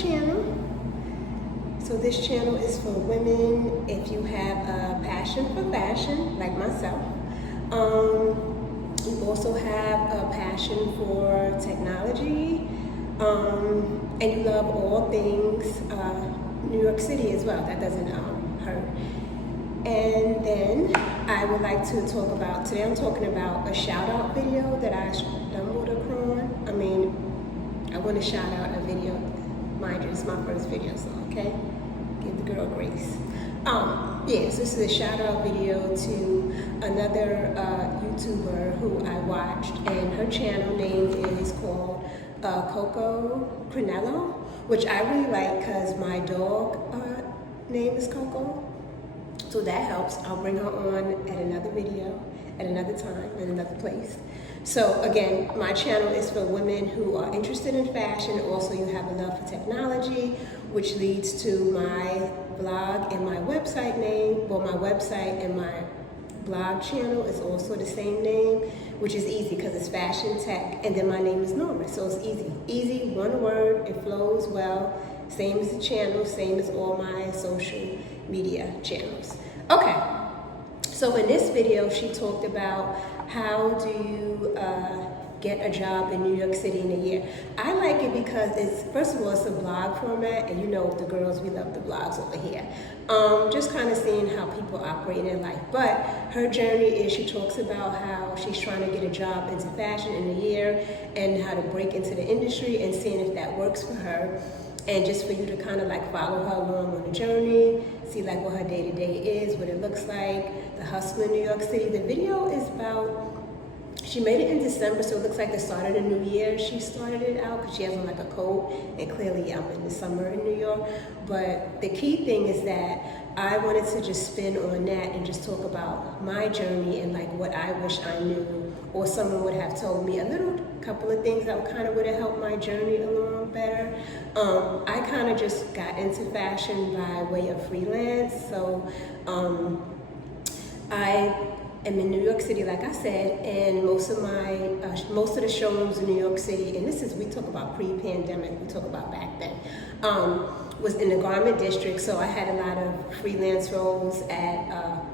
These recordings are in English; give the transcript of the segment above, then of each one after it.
channel. So this channel is for women if you have a passion for fashion, like myself. You also have a passion for technology, and you love all things New York City as well. That doesn't hurt. And then I would like to talk about, today I'm talking about a shout out video that I stumbled upon. I want to shout out a video. Mind you, it's my first video, so okay? Give the girl grace. So this is a shout out video to another YouTuber who I watched, and her channel name is called Coco Cinemon, which I really like because my dog name is Coco. So that helps. I'll bring her on at another video, at another time, in another place. So again, my channel is for women who are interested in fashion. Also, you have a love for technology, which leads to my blog and my website name. Well, my website and my blog channel is also the same name, which is easy because it's fashion tech. And then my name is Norma, so it's easy. Easy, one word, it flows well. Same as the channel, same as all my social media channels. Okay, so in this video, she talked about how do you get a job in New York City in a year. I like it because it's, first of all, it's a blog format, and you know the girls, we love the blogs over here. Just kind of seeing how people operate in life. But her journey is, she talks about how she's trying to get a job into fashion in a year and how to break into the industry and seeing if that works for her. And just for you to kind of like follow her along on the journey, see like what her day-to-day is, what it looks like, the hustle in New York City. The video is about, she made it in December, so it looks like the start of the new year. She started it out because she has on like a coat, and clearly I'm in the summer in New York. But the key thing is that I wanted to just spin on that and just talk about my journey and like what I wish I knew, or someone would have told me, a little couple of things that kind of would have helped my journey along better. I kind of just got into fashion by way of freelance. So I am in New York City, like I said, and most of the showrooms in New York City, and this is, we talk about pre-pandemic, we talk about back then, was in the garment district. So I had a lot of freelance roles at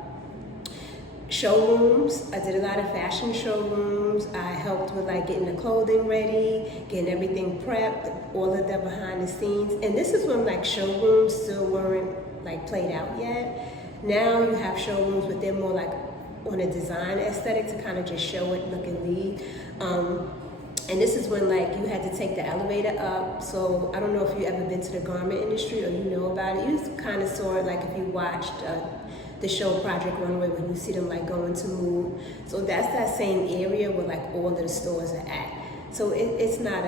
showrooms. I did a lot of fashion showrooms. I helped with like getting the clothing ready, getting everything prepped, all of the behind the scenes. And this is when like showrooms still weren't like played out yet. Now you have showrooms, but they're more like on a design aesthetic to kind of just show it, look and lead. And this is when like you had to take the elevator up. So I don't know if you've ever been to the garment industry or you know about it. You kind of saw it like if you watched the show Project Runway, when you see them like going to move. So that's that same area where like all of the stores are at. So it's not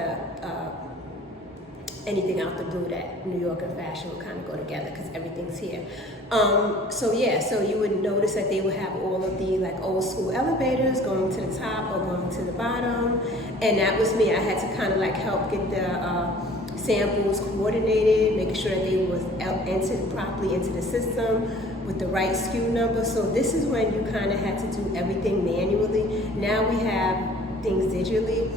anything out the blue that New York and fashion will kind of go together because everything's here. So yeah, so you would notice that they would have all of the like old school elevators going to the top or going to the bottom. And that was me. I had to kind of like help get the samples coordinated, making sure that they was entered properly into the system with the right SKU number. So this is when you kind of had to do everything manually. Now we have things digitally.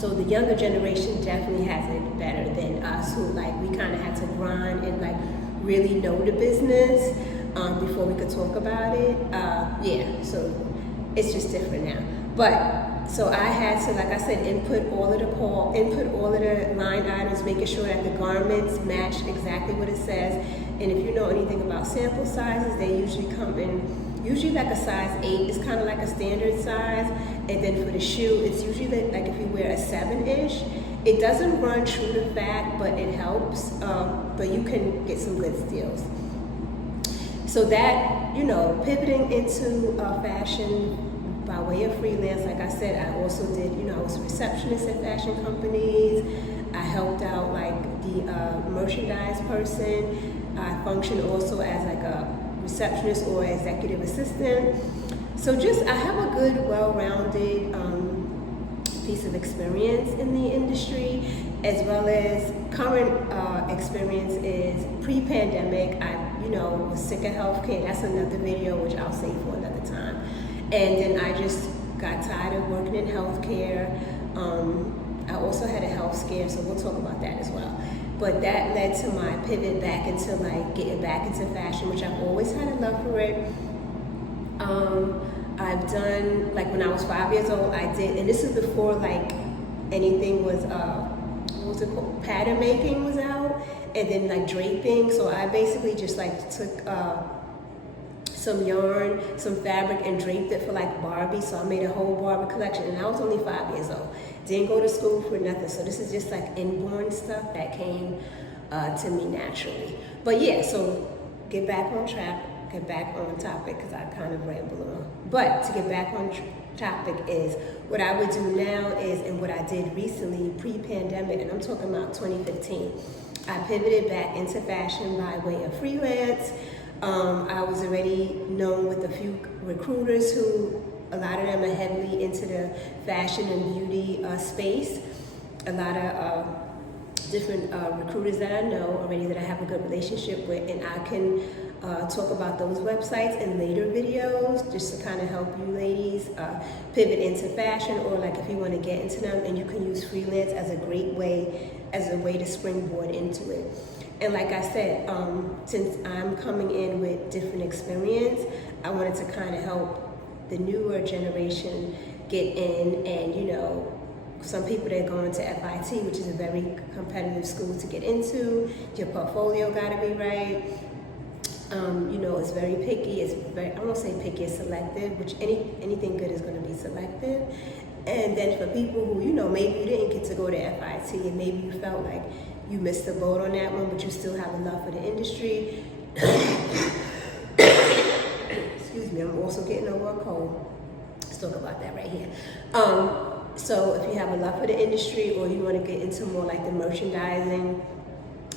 So the younger generation definitely has it better than us, who like, we kind of had to grind and like really know the business before we could talk about it. Yeah, so it's just different now. But so I had to, like I said, input all of the line items, making sure that the garments matched exactly what it says. And if you know anything about sample sizes, they usually come in, usually like a size 8 is kind of like a standard size. And then for the shoe, it's usually like if you wear a 7-ish, it doesn't run true to fact, but it helps. But you can get some good steals. So that, you know, pivoting into fashion by way of freelance, like I said, I also did, you know, I was a receptionist at fashion companies. I helped out like the merchandise person. I functioned also as like a receptionist or executive assistant. So just, I have a good, well-rounded piece of experience in the industry, as well as current experience is pre-pandemic. I, you know, was sick of healthcare. That's another video, which I'll save for another time. And then I just got tired of working in healthcare. I also had a health scare, so we'll talk about that as well. But that led to my pivot back into like getting back into fashion, which I've always had a love for it. I've done, like when I was 5 years old, I did, and this is before like anything was, what was it called? Pattern making was out, and then like draping. So I basically just like took some yarn, some fabric, and draped it for like Barbie. So I made a whole Barbie collection, and I was only 5 years old. Didn't go to school for nothing. So this is just like inborn stuff that came to me naturally. But yeah, so get back on track, get back on topic, because I kind of ramble on. But to get back on topic is what I would do now is, and what I did recently pre-pandemic, and I'm talking about 2015. I pivoted back into fashion by way of freelance. I was already known with a few recruiters who, a lot of them are heavily into the fashion and beauty space. A lot of different recruiters that I know already that I have a good relationship with, and I can talk about those websites in later videos just to kind of help you ladies pivot into fashion, or like if you want to get into them, and you can use freelance as a great way, as a way to springboard into it. And like I said, since I'm coming in with different experience, I wanted to kind of help the newer generation get in, and you know, some people that go into FIT, which is a very competitive school to get into. Your portfolio got to be right. You know, it's very picky. It's very, I won't say picky, it's selective, which anything good is going to be selective. And then for people who, you know, maybe you didn't get to go to FIT, and maybe you felt like you missed the boat on that one, but you still have a love for the industry. Excuse me, I'm also getting over a cold. Let's talk about that right here. So if you have a love for the industry, or you want to get into more like the merchandising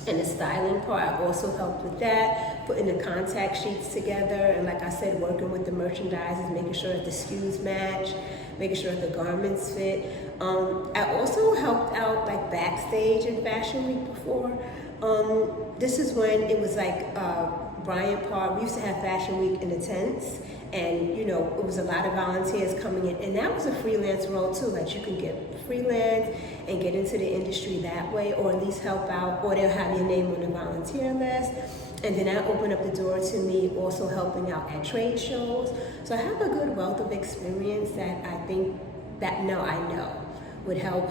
and the styling part, I also helped with that, putting the contact sheets together, and like I said, working with the merchandisers, making sure that the SKUs match, making sure that the garments fit. I also helped out like backstage in Fashion Week before. This is when it was like Bryant Park. We used to have Fashion Week in the tents, and you know, it was a lot of volunteers coming in, and that was a freelance role too. Like you can get freelance and get into the industry that way, or at least help out, or they'll have your name on the volunteer list. And then that opened up the door to me also helping out at trade shows. So I have a good wealth of experience that I think that I know would help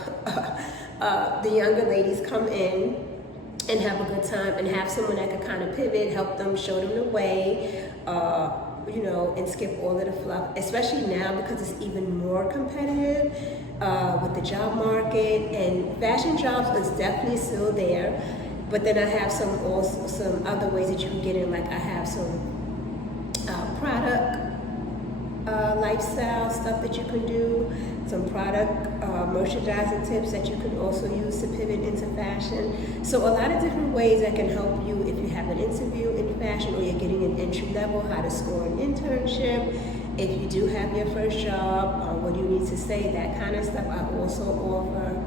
the younger ladies come in and have a good time, and have someone that could kind of pivot, help them, show them the way, you know, and skip all of the fluff, especially now because it's even more competitive with the job market, and fashion jobs is definitely still there. But then I have some other ways that you can get in, like I have some product lifestyle stuff that you can do, some product merchandising tips that you can also use to pivot into fashion. So a lot of different ways that can help you if you have an interview in fashion, or you're getting an entry level, how to score an internship. If you do have your first job, what do you need to say, that kind of stuff. I also offer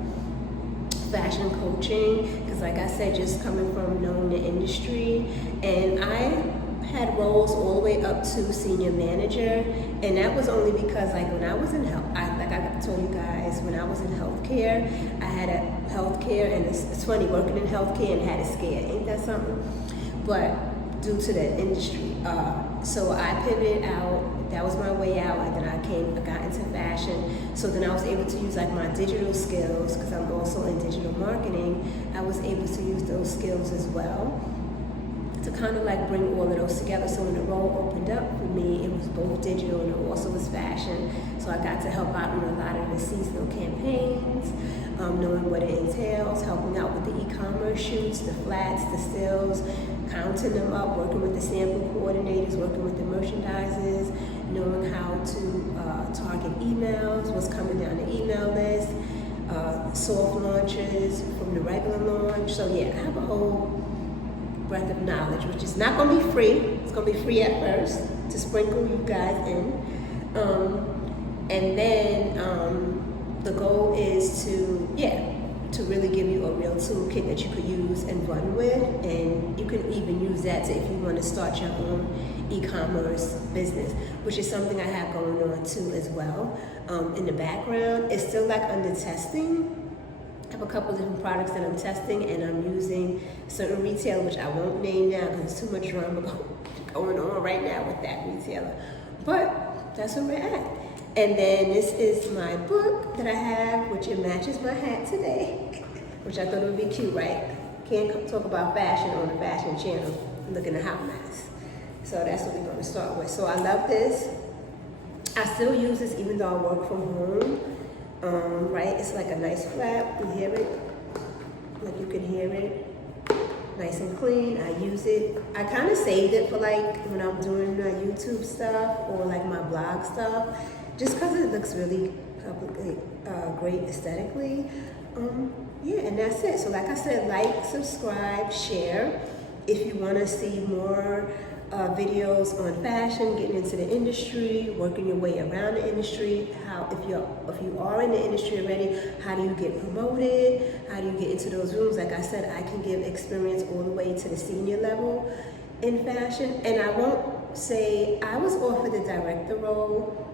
fashion coaching, because like I said, just coming from knowing the industry, and I had roles all the way up to senior manager, and that was only because like when I was in health, like I told you guys, when I was in healthcare, I had a healthcare, and it's funny working in healthcare and had a scare, ain't that something? But due to the industry, so I pivoted out. That was my way out, and then I got into fashion. So then I was able to use like my digital skills, because I'm also in digital marketing. I was able to use those skills as well to kind of like bring all of those together. So when the role opened up for me, it was both digital and it also was fashion. So I got to help out in a lot of the seasonal campaigns, knowing what it entails, helping out with the e-commerce shoots, the flats, the stills, counting them up, working with the sample coordinators, working with the merchandisers, knowing how to target emails, what's coming down the email list, soft launches from the regular launch. So yeah, I have a whole breadth of knowledge, which is not going to be free. It's going to be free at first to sprinkle you guys in. And then the goal is to really give you a real toolkit that you could use and run with. And you can even use that to, if you want to start your own e-commerce business, which is something I have going on too as well. In the background, it's still like under testing. I have a couple of different products that I'm testing, and I'm using certain retailer, which I won't name now because there's too much drama going on right now with that retailer. But that's where we're at. And then this is my book that I have, which it matches my hat today, which I thought it would be cute, right? Can't talk about fashion on the fashion channel looking a hot mess. So that's what we're going to start with. So I love this. I still use this even though I work from home. Right, it's like a nice flap. You hear it? Like you can hear it. Nice and clean. I use it. I kind of saved it for like when I'm doing my YouTube stuff or like my blog stuff, just because it looks really great aesthetically. Yeah, and that's it. So like I said, like, subscribe, share. If you want to see more videos on fashion, getting into the industry, working your way around the industry, how if you are in the industry already, how do you get promoted, how do you get into those rooms? Like I said, I can give experience all the way to the senior level in fashion. And I won't say, I was offered the director role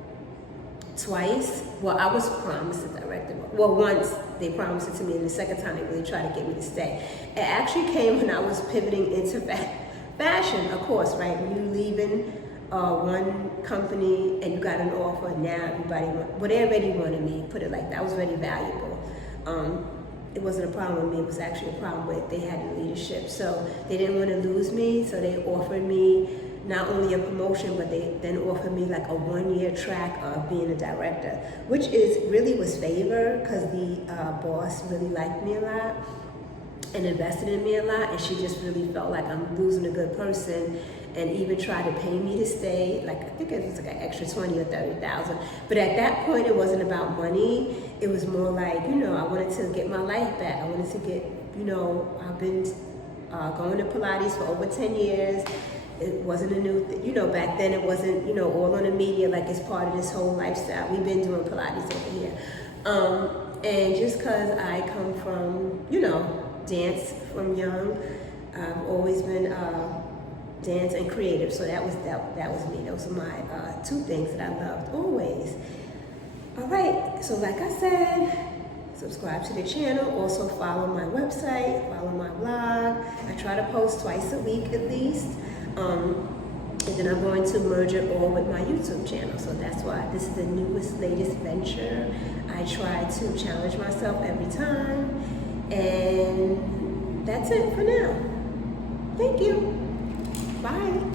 twice. Well, I was promised a director role. Well, once they promised it to me, and the second time they really tried to get me to stay. It actually came when I was pivoting into fashion, of course, right? When you're leaving one company and you got an offer, now they already wanted me, put it like that. I was very valuable. It wasn't a problem with me, it was actually a problem with they had the leadership. So they didn't want to lose me, so they offered me not only a promotion, but they then offered me like a 1-year track of being a director, which really was favor because the boss really liked me a lot and invested in me a lot, and she just really felt like I'm losing a good person, and even tried to pay me to stay. Like I think it was like an extra 20 or 30,000. But at that point, it wasn't about money. It was more like, I wanted to get my life back. I wanted to get, I've been going to Pilates for over 10 years. It wasn't a new thing, back then it wasn't, all on the media, like it's part of this whole lifestyle. We've been doing Pilates over here. And just cause I come from, dance from young, I've always been dance and creative. So that was me. Those are my two things that I loved always. All right, so like I said, subscribe to the channel. Also follow my website, follow my blog. I try to post twice a week at least. And then I'm going to merge it all with my YouTube channel. So that's why this is the newest, latest venture. I try to challenge myself every time. And that's it for now. Thank you. Bye.